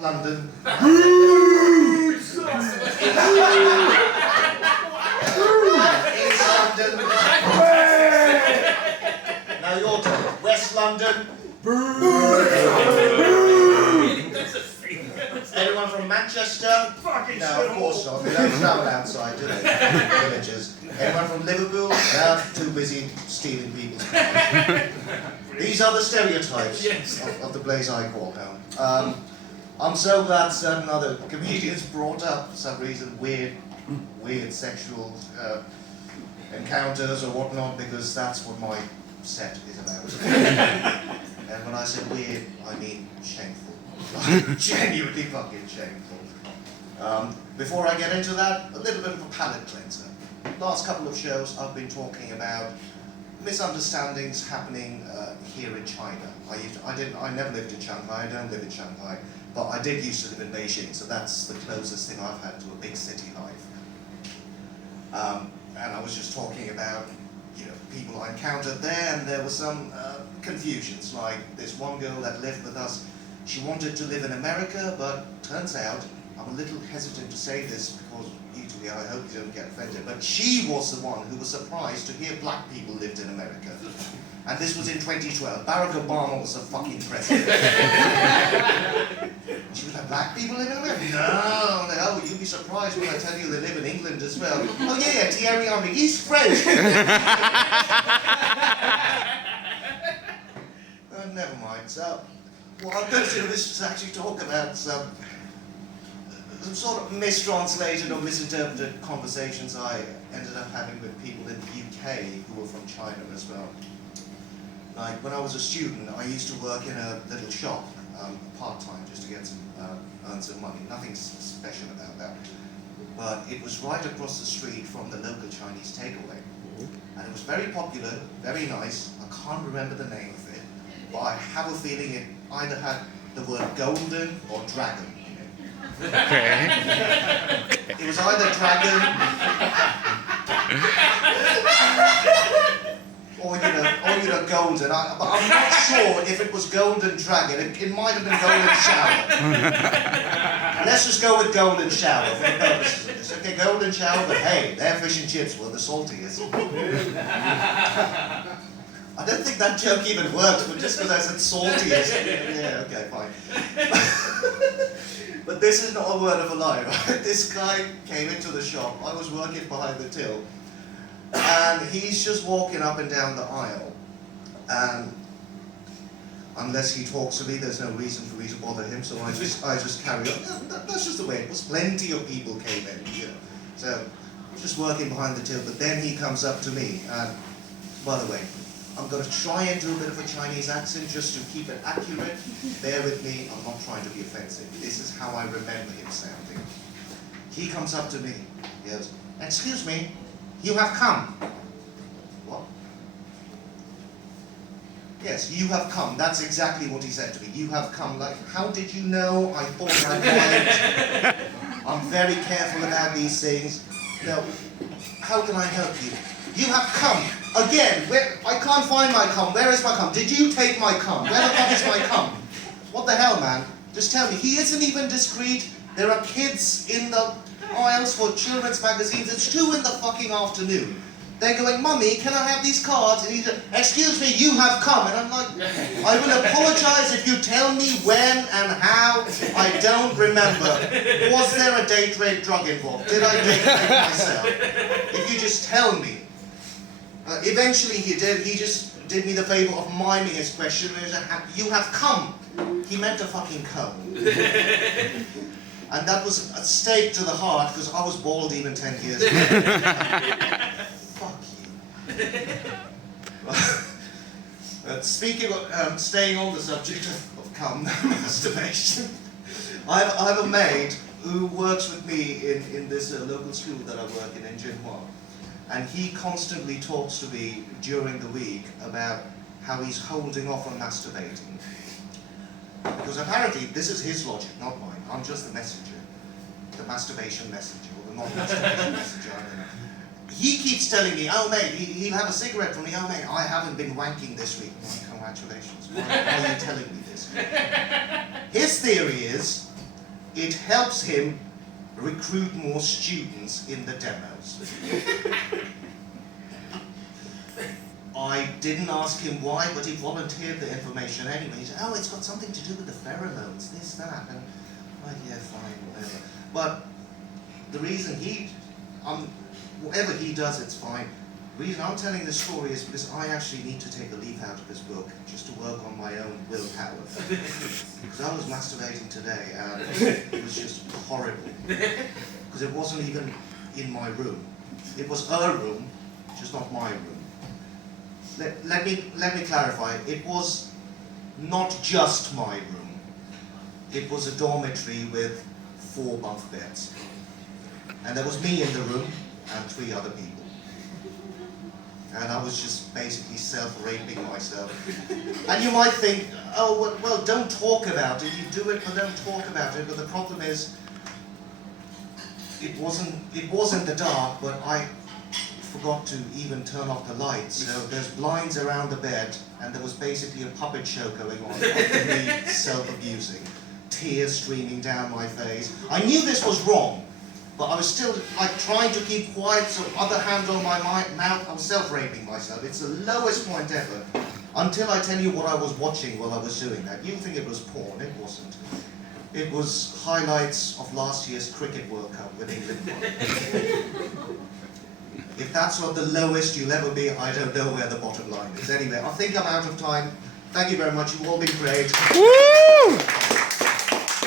London. East London. Now your turn. West London. Anyone from Manchester? Fucking No, of course not. They don't travel outside, do they? Villagers. Anyone from Liverpool? No, too busy stealing people's cars. These are the stereotypes of the place I call home. I'm so glad certain other comedians brought up, for some reason, weird sexual encounters or whatnot, because that's what my set is about. And when I say weird, I mean shameful. Genuinely fucking shameful. Before I get into that, a little bit of a palate cleanser. Last couple of shows I've been talking about misunderstandings happening here in China. I never lived in Shanghai, I don't live in Shanghai, but I did used to live in Beijing, so that's the closest thing I've had to a big city life. And I was just talking about, people I encountered there, and there were some confusions, like this one girl that lived with us. She wanted to live in America, but turns out, I'm a little hesitant to say this because usually I hope you don't get offended, but she was the one who was surprised to hear black people lived in America. And this was in 2012. Barack Obama was the fucking president. She was like, black people live in America? No, you'd be surprised when I tell you they live in England as well. Oh yeah, Thierry Henry, he's French. Never mind. So, what I'm going to do is actually talk about some sort of mistranslated or misinterpreted conversations I ended up having with people in the UK who were from China as well. Like, when I was a student, I used to work in a little shop, part-time, just to get some, earn some money. Nothing special about that. But it was right across the street from the local Chinese takeaway. And it was very popular, very nice. I can't remember the name of it, but I have a feeling it either had the word golden or dragon in it. Okay. It was either dragon or golden. But I'm not sure if it was golden dragon. It might have been golden shower. Let's just go with golden shower for the purposes of this. Okay, golden shower, but hey, their fish and chips were the saltiest. I don't think that joke even works, but just because I said saltiest. Yeah, okay, fine. But this is not a word of a lie, right? This guy came into the shop. I was working behind the till. And he's just walking up and down the aisle. And unless he talks to me, there's no reason for me to bother him, so I just carry on. That's just the way it was. Plenty of people came in, So, just working behind the till, but then he comes up to me, and by the way, I'm going to try and do a bit of a Chinese accent just to keep it accurate. Bear with me, I'm not trying to be offensive. This is how I remember him sounding. He comes up to me, he goes, "Excuse me, you have come." What? Yes, you have come. That's exactly what he said to me. You have come. Like, how did you know? I thought I might. I'm very careful about these things. Now, how can I help you? You have come. Again, I can't find my cum. Where is my cum? Did you take my cum? Where the fuck is my cum? What the hell, man? Just tell me. He isn't even discreet. There are kids in the aisles for children's magazines. It's 2 in the fucking afternoon. They're going, "Mummy, can I have these cards?" And he's like, "Excuse me, you have come." And I'm like, I will apologize if you tell me when and how. I don't remember. Was there a date rape drug involved? Did I date rape myself? If you just tell me. Eventually he did. He just did me the favor of miming his question. "You have come." He meant to fucking come. And that was a stake to the heart, because I was bald even 10 years ago. Fuck you. Speaking of, staying on the subject of cum, masturbation, I have a maid who works with me in this local school that I work in Jinhua. And he constantly talks to me during the week about how he's holding off on masturbating. Because apparently, this is his logic, not mine. I'm just the messenger. The masturbation messenger, or the non-masturbation messenger, I don't know. He keeps telling me, "Oh mate, he'll have a cigarette from me. Oh mate, I haven't been wanking this week." Well, congratulations. Why are you telling me this? His theory is, it helps him recruit more students in the demos. I didn't ask him why, but he volunteered the information anyway. He said, oh, it's got something to do with the pheromones, this, that, and I'm like, yeah, fine, whatever. But the reason whatever he does, it's fine. The reason I'm telling this story is because I actually need to take a leaf out of this book just to work on my own willpower. Because I was masturbating today and it was just horrible. Because it wasn't even in my room. It was a room, just not my room. Let me clarify. It was not just my room. It was a dormitory with 4 bunk beds. And there was me in the room and 3 other people. And I was just basically self-raping myself. And you might think, oh, well, don't talk about it. You do it, but don't talk about it. But the problem is, it was in the dark, but I forgot to even turn off the lights. So there's blinds around the bed, and there was basically a puppet show going on of me self-abusing. Tears streaming down my face. I knew this was wrong, but I was still trying to keep quiet, so other hand on my mouth, I was self-raping myself. It's the lowest point ever, until I tell you what I was watching while I was doing that. You think it was porn, it wasn't. It was highlights of last year's Cricket World Cup with England won. If that's not the lowest you'll ever be, I don't know where the bottom line is. Anyway, I think I'm out of time. Thank you very much, you've all been great. Woo!